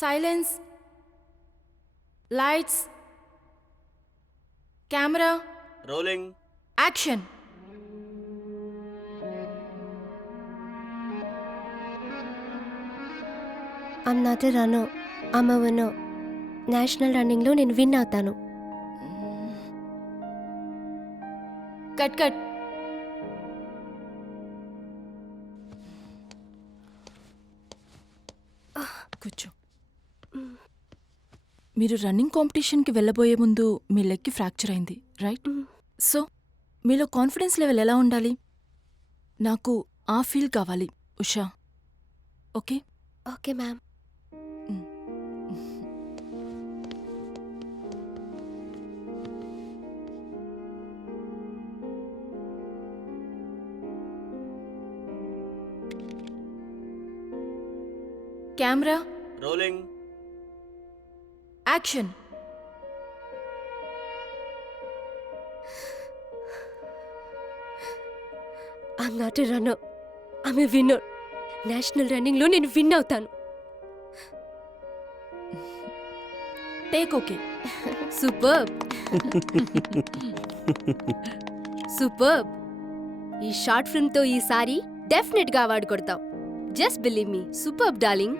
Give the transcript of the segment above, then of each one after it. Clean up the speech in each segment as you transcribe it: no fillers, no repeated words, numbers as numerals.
Silence, lights, camera, rolling, action. I'm not a runner, I'm a winner. National రన్నింగ్లో నేను win అవుతాను. Cut cut. కూర్చో. మీరు running కాంపిటీషన్కి వెళ్ళబోయే ముందు మీ లెగ్కి ఫ్రాక్చర్ అయింది, రైట్? సో మీలో కాన్ఫిడెన్స్ లెవెల్ ఎలా ఉండాలి? నాకు ఆ ఫీల్ కావాలి, Usha. Okay? Okay ma'am. Camera, rolling, action. I'm not a runner, I'm a winner. National రన్నింగ్లో నేను విన్ అవుతాను. Take okay. సూపర్బ్. సూపర్బ్. ఈ షార్ట్ ఫిల్మ్తో ఈసారి డెఫినెట్గా అవార్డు కొడతావు. Just believe me. Superb darling.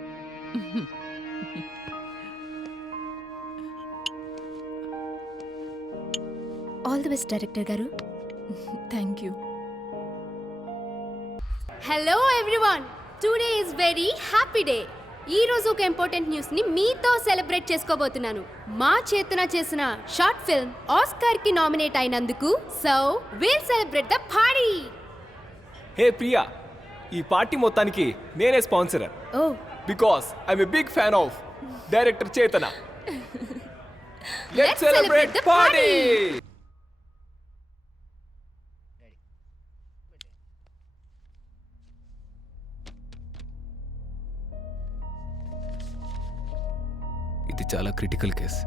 All the best director గారు. Thank you. Hello everyone, today is very happy day. ఈ రోజు ఒక ఇంపార్టెంట్ న్యూస్ ని మీతో సెలబ్రేట్ చేసుకోబోతున్నాను. మా చేతన చేసిన షార్ట్ ఫిల్మ్ ఆస్కార్ కి నామినేట్ అయినందుకు. So will celebrate the party. Hey Priya, ఈ పార్టీ మొత్తానికి నేనే sponsor. Oh, because I'm a big fan of director Chetana. Let's celebrate the party. ఇది చాలా క్రిటికల్ కేస్.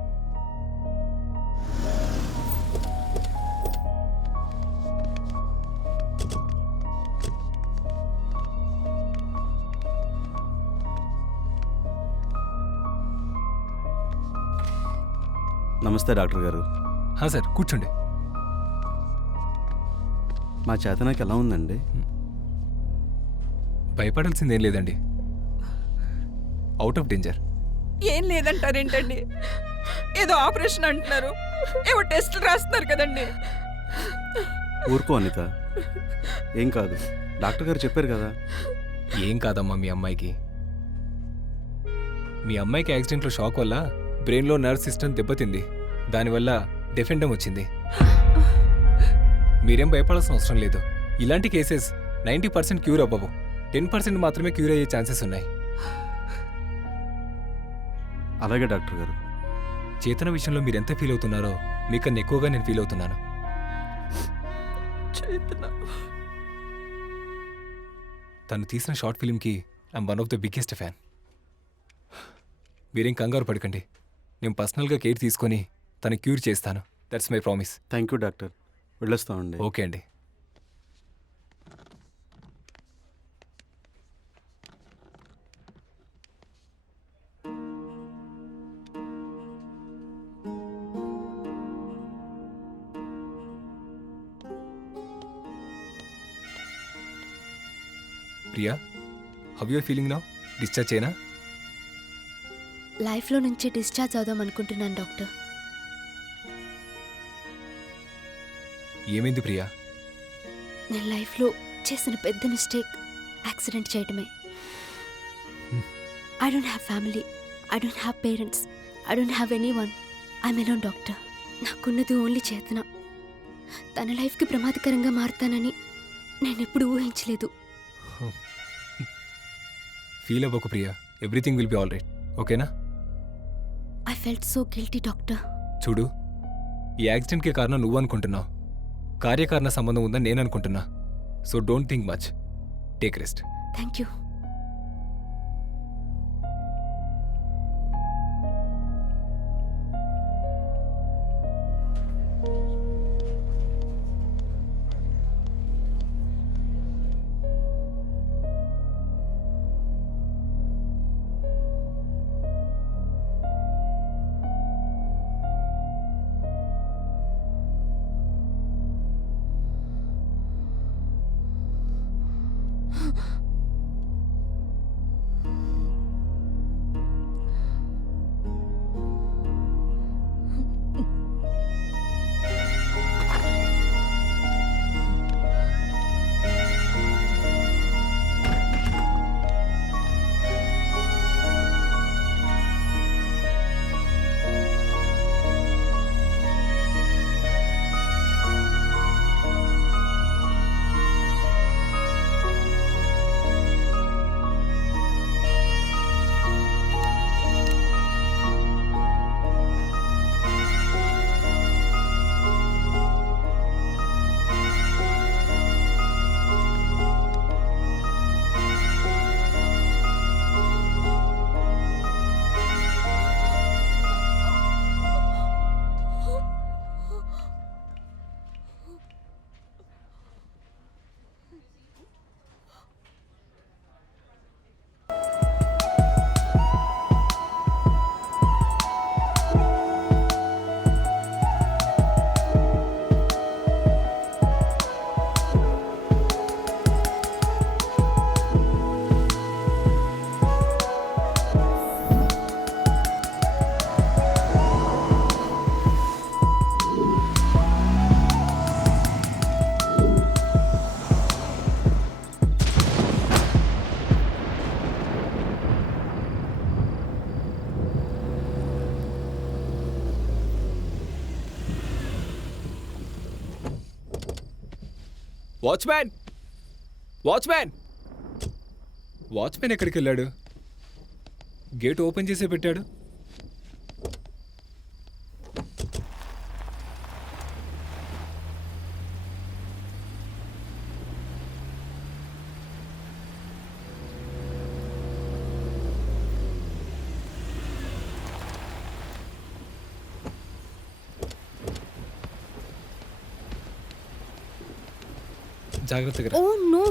నమస్తే డాక్టర్ గారు. సార్ కూర్చోండి. మా చేతనకి ఎలా ఉందండి? భయపడాల్సిందేం లేదండి. Out of danger. ఏం లేదంటారేంటండి? ఏదో ఆపరేషన్ అంటున్నారు, ఏవో టెస్టులు రాస్తున్నారు కదండి. ఊరుకో అనిత, ఏం కాదు. డాక్టర్ గారు చెప్పారు కదా. ఏం కాదమ్మా మీ అమ్మాయికి. మీ అమ్మాయికి యాక్సిడెంట్లో షాక్ వల్ల బ్రెయిన్లో నర్వ్ సిస్టమ్ దెబ్బతింది. దానివల్ల డెఫెండమ్ వచ్చింది. మీరేం భయపడాల్సిన అవసరం లేదు. ఇలాంటి కేసెస్ 90% క్యూర్ అవ్వవు. 10% మాత్రమే క్యూర్ అయ్యే ఛాన్సెస్ ఉన్నాయి. అలాగే డాక్టర్ గారు. చేతన విషయంలో మీరు ఎంత ఫీల్ అవుతున్నారో మీకన్నా ఎక్కువగా నేను ఫీల్ అవుతున్నాను. తను తీసిన షార్ట్ ఫిల్మ్కి I'm one of the biggest fan. మీరేం కంగారు పడకండి. నేను పర్సనల్గా కేర్ తీసుకొని తను క్యూర్ చేస్తాను. That's my promise. Thank you doctor. వెళ్ళొస్తామండి. ఓకే అండి. Priya, how you feeling now? Discharge చేయనా? లైఫ్లో నుంచి డిశ్చార్జ్ అవుదాం అనుకుంటున్నాను డాక్టర్. ఏమైంది ప్రియా? నేను లైఫ్లో చేసిన పెద్ద మిస్టేక్ యాక్సిడెంట్ చేయడమే. I don't have family, I don't have parents, I don't have any one. I'm alone doctor. నాకున్నది ఓన్లీ చేతన. తన లైఫ్కి ప్రమాదకరంగా మారుతానని నేనెప్పుడు ఊహించలేదు. ఫీల్ అవ్వకు Priya, everything will be all right. ఓకేనా? I felt so guilty doctor. చూడు, ఈ యాక్సిడెంట్కి కారణం నువ్వు అనుకుంటున్నావు. కార్యకారణ సంబంధం ఉందని నేను అనుకుంటున్నా. So don't think much. Take rest. Thank you. Watchman watchman watchman ఎక్కడికి వెళ్ళాడు? గేట్ ఓపెన్ చేసే పెట్టాడు. జాగ్రత్తగా రా. Oh no.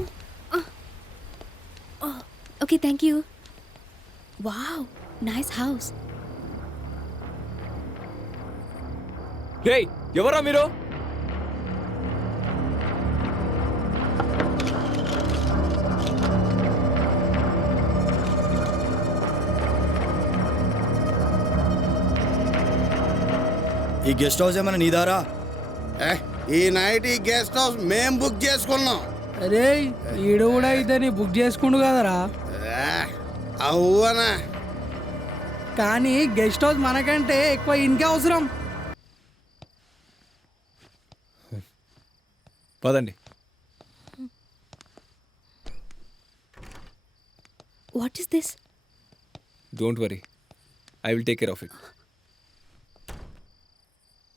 Okay, thank you. Wow, nice house. రేయ్, ఎవరా మీరు? ఈ గెస్ట్ హౌస్ ఏమైనా నీదారా? ఈ నైట్ ఈ గెస్ట్ హౌస్ మేం బుక్ చేసుకున్నాం. అరే ఈడు కూడా ఇతని బుక్ చేసుకుండు కదరా. అవునా? కానీ గెస్ట్ హౌస్ మనకంటే ఎక్కువ ఇంకే అవసరం. పదండి. What is this? Don't worry, I will take care of it.